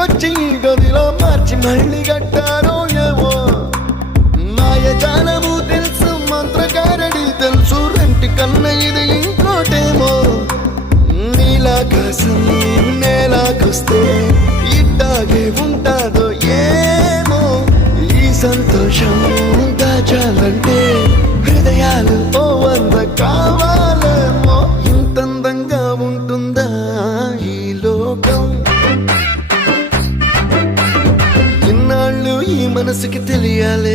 ఇంటికొచ్చి గదిలో మార్చి మళ్ళీ కట్టారో ఏమో మాయజాలము తెలుసు మంత్రకారడి తెలుసు రెంటి కన్న ఇది ఇంకోటేమో నీలాకాశం నేలాకొస్తే ఇట్టాగే ఉంటాదో ఏమో ఈ సంతోషం దాచాలంటే హృదయాలు ఓ వంద కావాలేమో ఇంతందంగా ఉంటుందా ఈ లోకం ఇన్నాళ్ళు ఈ మనసుకి తెలియాలే